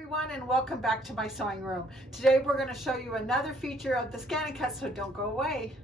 everyone, and welcome back to my sewing room. Today we're going to show you another feature of the Scan and Cut, so don't go away.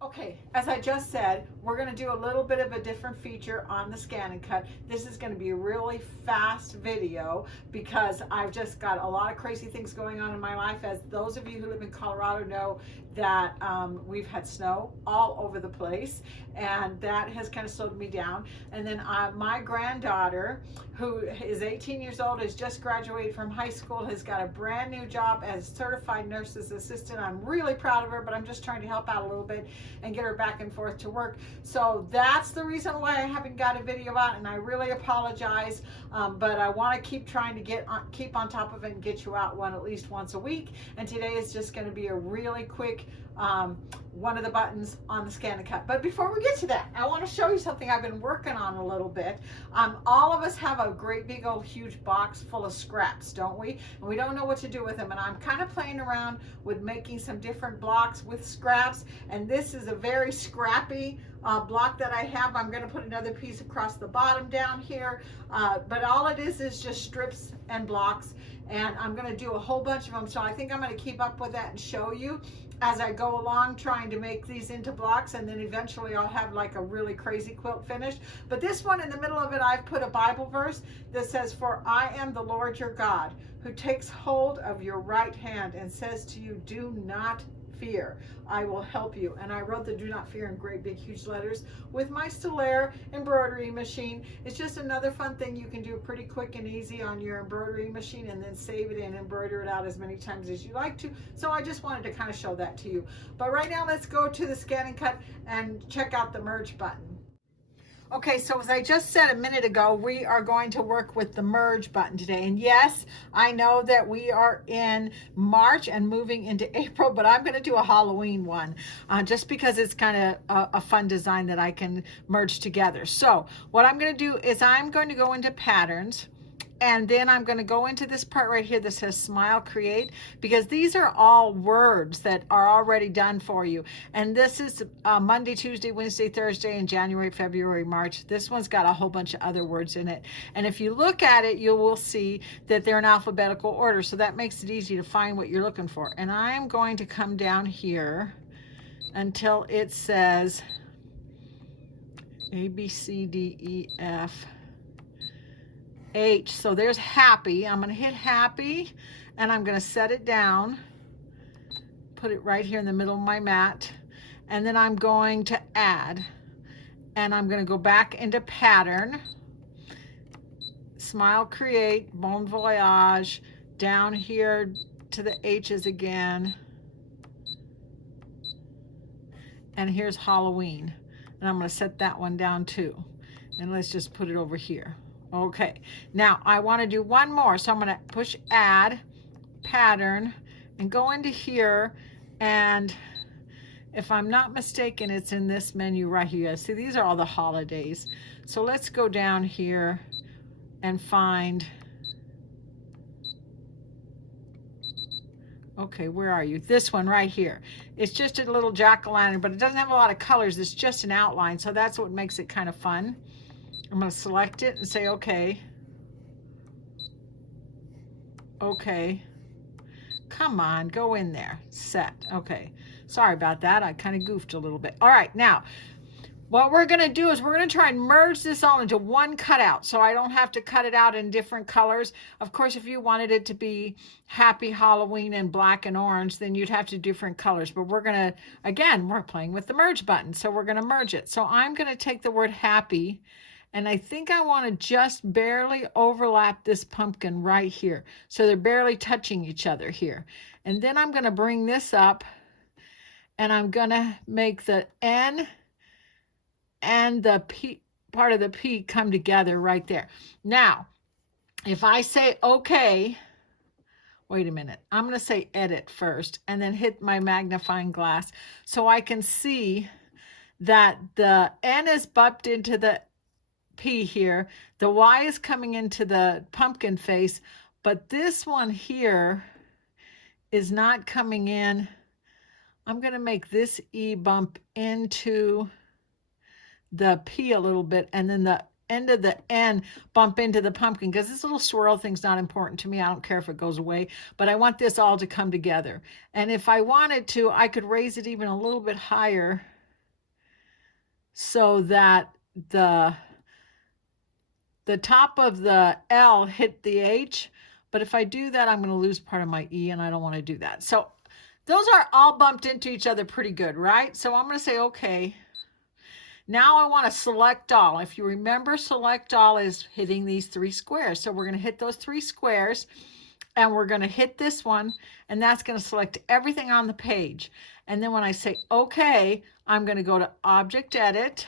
Okay, as I just said, we're going to do a little bit of a different feature on the Scan and Cut. This is going to be a really fast video because I've just got a lot of crazy things going on in my life. As those of you who live in Colorado know that we've had snow all over the place, and that has kind of slowed me down. And then my granddaughter, who is 18 years old, has just graduated from high school, has got a brand new job as certified nurse's assistant. I'm really proud of her, but I'm just trying to help out a little bit and get her back and forth to work. So that's the reason why I haven't got a video out, and I really apologize, but I want to keep trying to keep on top of it and get you out one at least once a week. And today is just going to be a really quick one of the buttons on the Scan and Cut. But before we get to that, I want to show you something I've been working on a little bit. All of us have a great big old huge box full of scraps, don't we? And we don't know what to do with them. And I'm kind of playing around with making some different blocks with scraps. And this is a very scrappy block that I have. I'm going to put another piece across the bottom down here. But all it is just strips and blocks. And I'm going to do a whole bunch of them. So I think I'm going to keep up with that and show you as I go along, trying to make these into blocks, and then eventually I'll have like a really crazy quilt finished. But this one, in the middle of it, I've put a Bible verse that says, "For I am the Lord your God, who takes hold of your right hand and says to you, do not fear, I will help you." And I wrote the "do not fear" in great big huge letters with my Stellaire embroidery machine. It's just another fun thing you can do pretty quick and easy on your embroidery machine, and then save it and embroider it out as many times as you like to. So I just wanted to kind of show that to you. But right now, let's go to the Scan and Cut and check out the merge button. Okay, so as I just said a minute ago, we are going to work with the merge button today. And yes, I know that we are in March and moving into April, but I'm going to do a Halloween one just because it's kind of a fun design that I can merge together. So what I'm going to do is I'm going to go into patterns, and then I'm going to go into this part right here that says Smile Create, because these are all words that are already done for you. And this is Monday, Tuesday, Wednesday, Thursday, in January, February, March. This one's got a whole bunch of other words in it. And if you look at it, you will see that they're in alphabetical order. So that makes it easy to find what you're looking for. And I'm going to come down here until it says A, B, C, D, E, F, H. So there's happy. I'm going to hit happy, and I'm going to set it down, put it right here in the middle of my mat, and then I'm going to add, and I'm going to go back into pattern, Smile Create, Bon Voyage, down here to the H's again, and here's Halloween, and I'm going to set that one down too, and let's just put it over here. Okay, now I want to do one more, so I'm going to push add, pattern, and go into here, and if I'm not mistaken, it's in this menu right here. See, these are all the holidays. So let's go down here and find, okay, where are you? This one right here. It's just a little jack-o'-lantern, but it doesn't have a lot of colors. It's just an outline, so that's what makes it kind of fun. I'm going to select it and say okay. Okay. Come on, go in there. Set. Okay. Sorry about that. I kind of goofed a little bit. All right. Now, what we're going to do is we're going to try and merge this all into one cutout, so I don't have to cut it out in different colors. Of course, if you wanted it to be Happy Halloween in black and orange, then you'd have to do different colors. But we're going to, again, we're playing with the merge button, so we're going to merge it. So I'm going to take the word happy, and I think I want to just barely overlap this pumpkin right here. So they're barely touching each other here. And then I'm going to bring this up, and I'm going to make the N and the P, part of the P, come together right there. Now, if I say okay, wait a minute. I'm going to say edit first, and then hit my magnifying glass so I can see that the N is bumped into the P here. The Y is coming into the pumpkin face, but this one here is not coming in. I'm going to make this E bump into the P a little bit, and then the end of the N bump into the pumpkin, because this little swirl thing's not important to me. I don't care if it goes away, but I want this all to come together. And if I wanted to, I could raise it even a little bit higher so that the top of the L hit the H. But if I do that, I'm going to lose part of my E, and I don't want to do that. So those are all bumped into each other pretty good, right? So I'm going to say, okay. Now I want to select all. If you remember, select all is hitting these 3 squares. So we're going to hit those 3 squares, and we're going to hit this one, and that's going to select everything on the page. And then when I say okay, I'm going to go to Object Edit.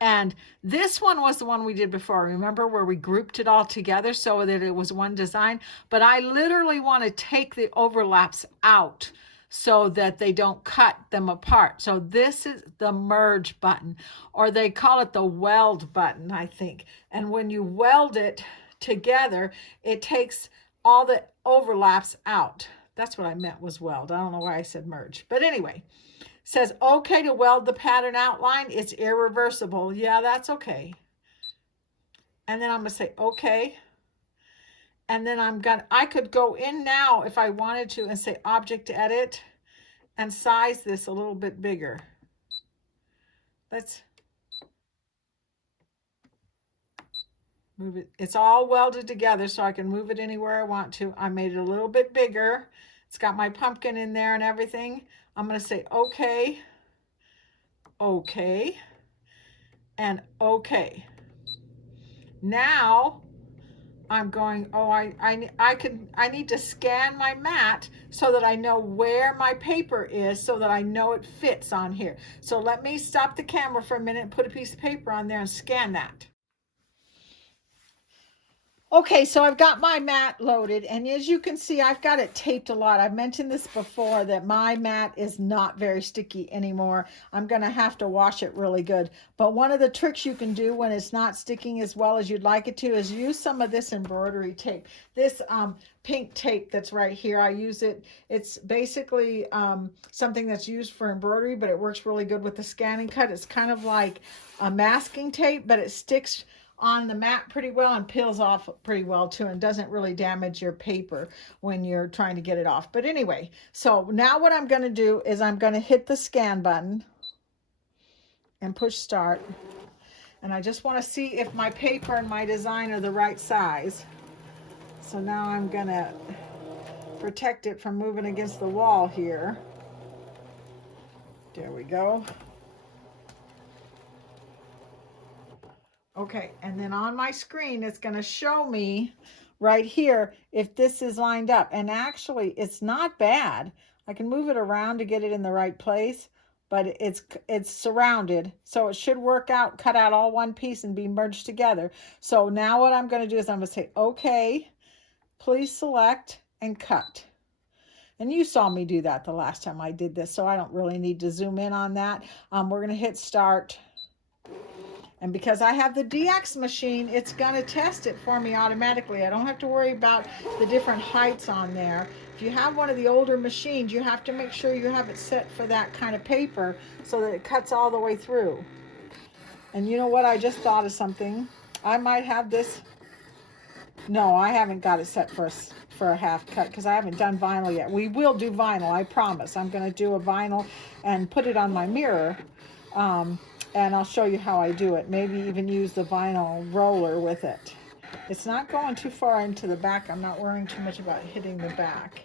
And this one was the one we did before. Remember, where we grouped it all together so that it was one design? But I literally want to take the overlaps out so that they don't cut them apart. So this is the merge button, or they call it the weld button, I think. And when you weld it together, it takes all the overlaps out. That's what I meant was weld. I don't know why I said merge. But anyway, it says okay to weld the pattern outline. It's irreversible. Yeah, that's okay. And then I'm going to say okay. And then I could go in now if I wanted to and say Object Edit and size this a little bit bigger. Let's move it. It's all welded together so I can move it anywhere I want to. I made it a little bit bigger. It's got my pumpkin in there and everything. I'm going to say okay, okay, and okay. Now I'm going, oh, I need to scan my mat so that I know where my paper is, so that I know it fits on here. So let me stop the camera for a minute and put a piece of paper on there and scan that. Okay, so I've got my mat loaded, and as you can see, I've got it taped a lot. I've mentioned this before, that my mat is not very sticky anymore. I'm going to have to wash it really good. But one of the tricks you can do when it's not sticking as well as you'd like it to is use some of this embroidery tape. This pink tape that's right here, I use it. It's basically something that's used for embroidery, but it works really good with the scan and cut. It's kind of like a masking tape, but it sticks on the mat pretty well and peels off pretty well too, and doesn't really damage your paper when you're trying to get it off. But anyway, so now what I'm going to do is I'm going to hit the scan button and push start. And I just want to see if my paper and my design are the right size. So now I'm going to protect it from moving against the wall here. There we go. Okay, and then on my screen, it's going to show me right here if this is lined up. And actually, it's not bad. I can move it around to get it in the right place, but it's surrounded. So it should work out, cut out all one piece and be merged together. So now what I'm going to do is I'm going to say, okay, please select and cut. And you saw me do that the last time I did this, so I don't really need to zoom in on that. We're going to hit start. And because I have the DX machine, it's going to test it for me automatically. I don't have to worry about the different heights on there. If you have one of the older machines, you have to make sure you have it set for that kind of paper so that it cuts all the way through. And you know what? I just thought of something. I might have this. No, I haven't got it set for a half cut because I haven't done vinyl yet. We will do vinyl, I promise. I'm going to do a vinyl and put it on my mirror. And I'll show you how I do it. Maybe even use the vinyl roller with it. It's not going too far into the back. I'm not worrying too much about hitting the back.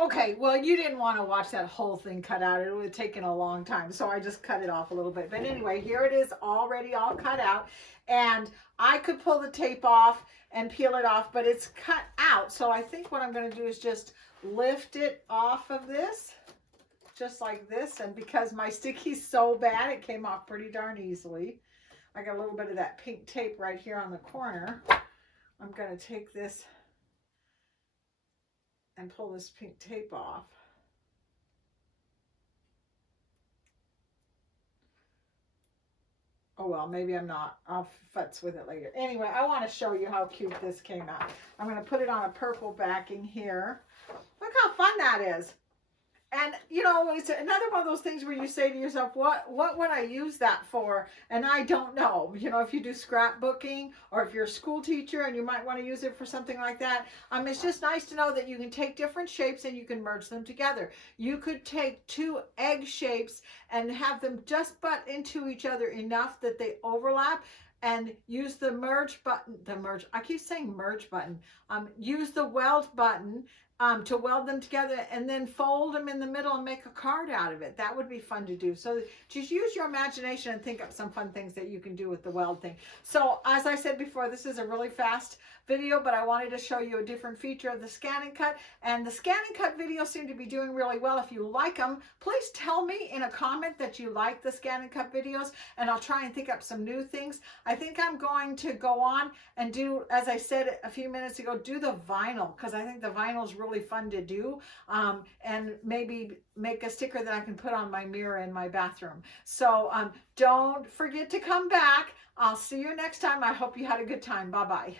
Okay, well, you didn't want to watch that whole thing cut out. It would have taken a long time, so I just cut it off a little bit. But anyway, here it is already all cut out. And I could pull the tape off and peel it off, but it's cut out. So I think what I'm going to do is just lift it off of this, just like this. And because my sticky's so bad, it came off pretty darn easily. I got a little bit of that pink tape right here on the corner. I'm going to take this and pull this pink tape off. Oh well, maybe I'm not. I'll futz with it later. Anyway, I want to show you how cute this came out. I'm going to put it on a purple backing here. Look how fun that is. And, you know, it's another one of those things where you say to yourself, what would I use that for? And I don't know. You know, if you do scrapbooking or if you're a school teacher and you might want to use it for something like that. It's just nice to know that you can take different shapes and you can merge them together. You could take two egg shapes and have them just butt into each other enough that they overlap, and use the merge button, I keep saying merge button, use the weld button to weld them together, and then fold them in the middle and make a card out of it. That would be fun to do. So just use your imagination and think up some fun things that you can do with the weld thing. So as I said before, this is a really fast video, but I wanted to show you a different feature of the scan and cut. And the scan and cut videos seem to be doing really well. If you like them, please tell me in a comment that you like the scan and cut videos, and I'll try and think up some new things. I think I'm going to go on and do, as I said a few minutes ago, do the vinyl, because I think the vinyl is really fun to do, and maybe make a sticker that I can put on my mirror in my bathroom. So don't forget to come back. I'll see you next time. I hope you had a good time. Bye-bye.